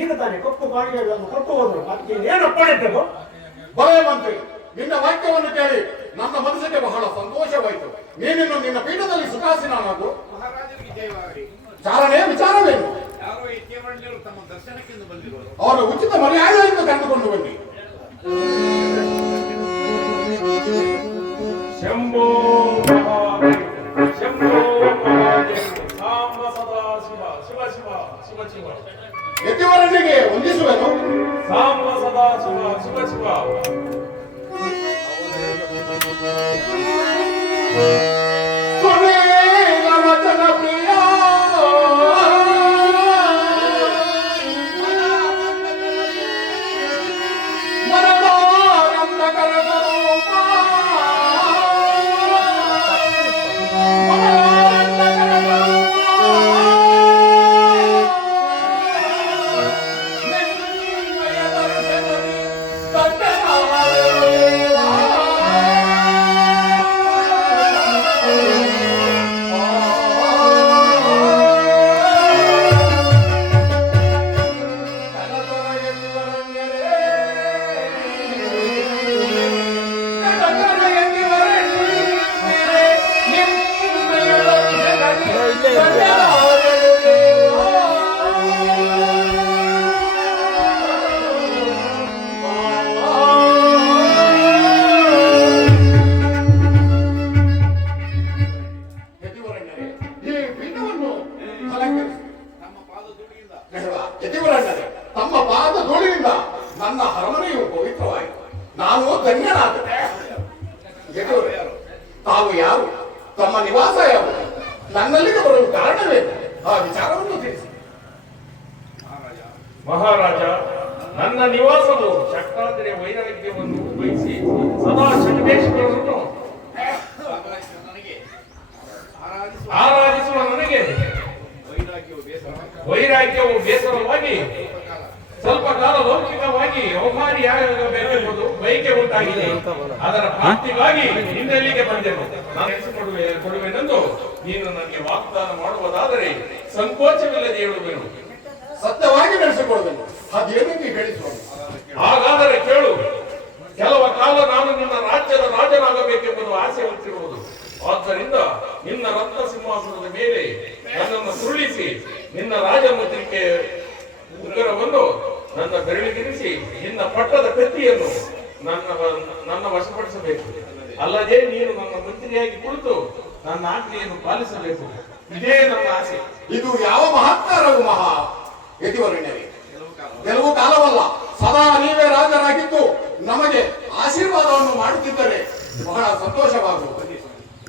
ಈಗ ತಾನೇ ಕಪ್ಪು ಕಾಣಿಕೆಗಳನ್ನು ಕೊಟ್ಟು ಹೋದ್ರು. ಅದಕ್ಕೆ ಏನಪ್ಪ ಇಟ್ಟರು? ಭಯ ಮಂತ್ರಿ, ನಿನ್ನ ವಾಕ್ಯವನ್ನು ಕೇಳಿ ನನ್ನ ಮನಸ್ಸಿಗೆ ಬಹಳ ಸಂತೋಷವಾಯಿತು. ನೀನಿನ್ನು ನಿನ್ನ ಪೀಠದಲ್ಲಿ ಸುಖಾಸೀನನಾಗು. ಮಹಾರಾಜರಿಗೆ ಜಯವಾಗಲಿ. ಚಾರಣೆ ವಿಚಾರವೇನು? ಯಾರೋ ಈ ಕೇವಣಿಯರು ತಮ್ಮ ದರ್ಶನಕ್ಕೆಂದು ಬಂದಿರುವರು. ಅವರ ಉಚಿತ ಮರ್ಯಾದೆಯಿಂದ ಕಂಡುಕೊಂಡು ಬನ್ನಿ. ಶಂಭೋ ಮಹಾದೇವ, ಶಂಭೋ ಮಹಾದೇವ, ಸಾಂಬ ಸದಾ ಶಿವ, ಶಿವ ಶಿವ ಶಿವ ಶಿವ. ಯತಿವರನಿಗೆ ವಂದಿಸುವೆನು. ಸಾಂಬ ಸದಾ ಶಿವ, ಶಿವ ಶಿವ. ಸ್ವಮೇವ ವಚನ ಪ್ರಿಯ ಮನದಾನಂದಕರ ಸ್ವರೂಪ ತಮ್ಮ ಪಾದ ಧೂಳಿನಿಂದ ನನ್ನ ಅರಮನೆಯು ಪವಿತ್ರವಾಯಿತು. ನಾನು ಧನ್ಯನಾದ. ತಾವು ಯಾರು? ತಮ್ಮ ನಿವಾಸ ಯಾವುದು? ನನ್ನಲ್ಲಿಗೆ ಬರಲು ಕಾರಣವೇನು? ಆ ವಿಚಾರವನ್ನು ತಿಳಿಸಿ. ಮಹಾರಾಜ, ನನ್ನ ನಿವಾಸವು ಚಕ್ರಾಂತರ್ಯ ವೈರಾಗ್ಯವನ್ನು ಬಯಸಿ ಸದಾ ಶನಿವೇಶ್ವರನನ್ನು ಆರಾಧಿಸುವ ನನಗೆ ವೈರಾಗ್ಯವು ಬೇಸರವಾಗಿ ಸ್ವಲ್ಪ ಕಾಲ ಲೌಕಿಕವಾಗಿ ವ್ಯವಹಾರಿಯಾಗಬೇಕೆಂಬುದು ಬಯಕೆ ಉಂಟಾಗಿದೆ. ಅದರ ಪ್ರಾಪ್ತಿಗಾಗಿ ನಿನ್ನಲ್ಲಿಗೆ ಬಂದೆನು. ಕೊಡುವೆನೆಂದು ನೀನು ನನಗೆ ವಾಗ್ದಾನ ಮಾಡುವುದಾದರೆ ಸಂಕೋಚವಿಲ್ಲದೆ ಹೇಳುವೆನು. ಸತ್ಯವಾಗಿ ನಡೆಸಿಕೊಳ್ಳುವೆನು. ಅದೇನೆಂದು ಹೇಳಿಸುವ. ಹಾಗಾದರೆ ಕೇಳು. ಕೆಲವ ಕಾಲ ನಾನು ನಿನ್ನ ರಾಜ್ಯದ ರಾಜನಾಗಬೇಕೆಂಬುದು ಆಸೆ ಹೊತ್ತಿರುವುದು. ಆದ್ದರಿಂದ ನಿನ್ನ ರತ್ನ ಸಿಂಹಾಸನದ ಮೇಲೆ ನನ್ನನ್ನು ಸುರುಳಿಸಿ ನಿನ್ನ ರಾಜಮುದ್ರಿಕೆ ಉಂಗುರವನ್ನು ನನ್ನ ಬೆರಳಿಗಿರಿಸಿ ನಿನ್ನ ಪಟ್ಟದ ಕತ್ತಿಯನ್ನು ನನ್ನ ವಶಪಡಿಸಬೇಕು. ಅಲ್ಲದೆ ನೀನು ನನ್ನ ಮಂತ್ರಿಯಾಗಿ ಕುಳಿತು ನನ್ನ ಆಜ್ಞೆಯನ್ನು ಪಾಲಿಸಬೇಕು. ಇದೇ ನನ್ನ ಆಸೆ. ಇದು ಯಾವ ಮಹತ್ಕಾರವು ಮಹಾ ಯತಿವರಣ್ಯರೇ? ಕೆಲವು ಕಾಲವಲ್ಲ, ಸದಾ ನೀವೇ ರಾಜರಾಗಿದ್ದು ನಮಗೆ ಆಶೀರ್ವಾದವನ್ನು ಮಾಡುತ್ತಿದ್ದರೆ ಬಹಳ ಸಂತೋಷವಾಗುವುದು.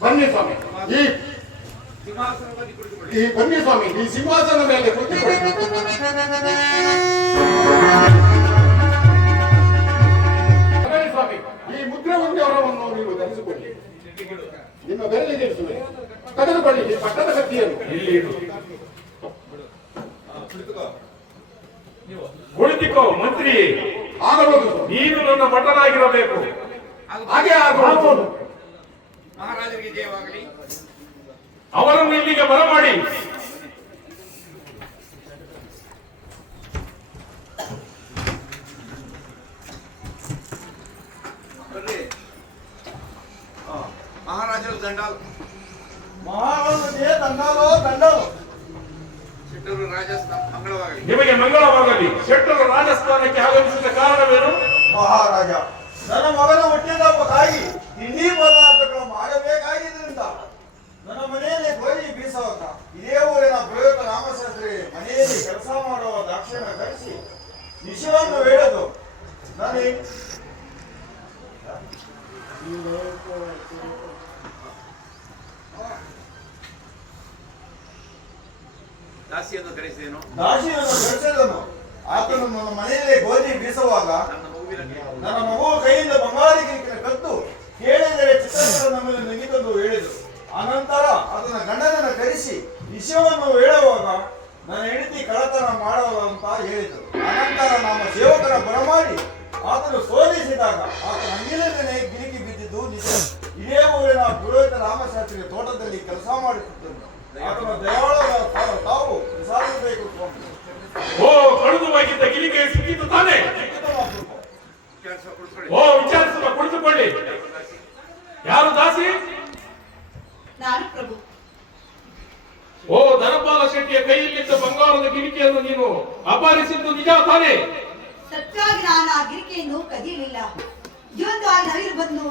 ಬನ್ನಿ ಸ್ವಾಮಿ, ಬನ್ನಿ ಸ್ವಾಮಿ, ಈ ಸಿಂಹಾಸನ ಮೇಲೆ ಕುಳಿತುಕೊಳ್ಳಿ. ಸ್ವಾಮಿ, ಈ ಮುದ್ರೆ ಹೊಂದಿಯವರನ್ನು ನೀವು ಧರಿಸಿಕೊಳ್ಳಿ. ನಿಮ್ಮ ಬೆರಳಿಗೆ ಇರಿಸುವೆ. ತೆಗೆದುಕೊಳ್ಳಿ ಈ ಪಟ್ಟದ ಕತ್ತಿಯನ್ನು. ಕುಳಿತುಕೋ ಮಂತ್ರಿ. ಆಗಬಹುದು. ನೀನು ನನ್ನ ಭಟನಾಗಿರಬೇಕು. ಹಾಗೆ ಆಗಬಹುದು. ಮಹಾರಾಜರಿಗೆ ಜಯವಾಗಲಿ. ಅವರನ್ನು ಇಲ್ಲಿಗೆ ಬರಮಾಡಿ. ಮಹಾರಾಜರು ದಂಡಾಲು. ಮಹಾರಾಜನಿಗೆ ದಂಡಾಲೋ ದಂಡಾಲೋ. ಶೆಟ್ಟರು ರಾಜಸ್ಥಾನ ಮಂಗಳವಾಗಲಿ. ನಿಮಗೆ ಮಂಗಳವಾಗಲಿ. ಶೆಟ್ಟರು ರಾಜಸ್ಥಾನಕ್ಕೆ ಆಗಮಿಸಿದ ಕಾರಣವೇನು? ಮಹಾರಾಜ, ನನ್ನ ಮಗನ ಹುಟ್ಟಿದ ಹಬ್ಬಕ್ಕಾಗಿ ತಿಂಡಿ ಪದಾರ್ಥಗಳು ಮಾಡಬೇಕಾಗಿದ್ದರಿಂದ ನನ್ನ ಮನೆಯಲ್ಲಿ ಗೋಧಿ ಬೀಸವಾಗ ಇದೇ ಊರಿನ ಪ್ರಯೋಗ ರಾಮಶಾಸ್ತ್ರಿ ಮನೆಯಲ್ಲಿ ಕೆಲಸ ಮಾಡುವ ದಾಕ್ಷಿಣ ಕರೆಸಿ ವಿಷಯವನ್ನು ಹೇಳದು. ನನಗೆ ದಾಸಿಯನ್ನು ಕರೆಸಿದೆನು. ದಾಸಿಯನ್ನು ಕರೆಸಿದನು. ಆತನು ನನ್ನ ಮನೆಯಲ್ಲಿ ಗೋಧಿ ಬೀಸುವಾಗ ನನ್ನ ಮಗುವ ಕೈಯಿಂದ ಬಂಗಾರಿ ಕಿರಿಕಿನ ಕದ್ದು ಕೇಳಿದರೆ ಚಿತ್ರಕರ ಮೇಲೆ ನೆಗಿತಂದು ಹೇಳಿದರು. ಅನಂತರ ಅದನ್ನ ಗಂಡನನ್ನು ಕರೆಸಿ ವಿಷಯವನ್ನು ಹೇಳುವಾಗ ನನ್ನ ಹೆಂಡತಿ ಕಳತನ ಮಾಡುವಂತ ಹೇಳಿದರು. ಅನಂತರ ನಮ್ಮ ಸೇವಕರ ಬರಮಾಡಿ ಆತನು ಸೋಲಿಸಿದಾಗ ಆತನ ಅಂಗಿಲನೇ ಗಿರಿಕಿ ಬಿದ್ದಿದ್ದು ನಿಜ. ಇದೇ ಊರಿನ ಪುರೋಹಿತ ರಾಮಶಾಸ್ತ್ರಿ ತೋಟದಲ್ಲಿ ಕೆಲಸ ಮಾಡುತ್ತಿದ್ದನು. ಆತನ ದಯಾಳ ತಾವು ವಿಸಾರಿಸಬೇಕು. ಓ ಕಳೆದು ಹೋಗಿದ್ದ ವಿಚಾರಿಸುವ, ಕುಳಿತುಕೊಳ್ಳಿ. ಯಾರು ದಾಸಿ? ನಾನು ಪ್ರಭು. ಓ, ಧನಪಾಲ ಶೆಟ್ಟಿಯ ಕೈಯಲ್ಲಿದ್ದ ಬಂಗಾರದ ಗಿರಿಕೆಯನ್ನು ನೀನು ಅಪಹರಿಸಿದ್ದು ನಿಜ ತಾನೇ? ಸತ್ಯವಾಗಿ ನಾನು ಆ ಗಿರಿಕೆಯನ್ನು ಕದಿಯಲಿಲ್ಲ. ಜೀವಂತವಾಗಿ ನವಿಲು ಬಂದು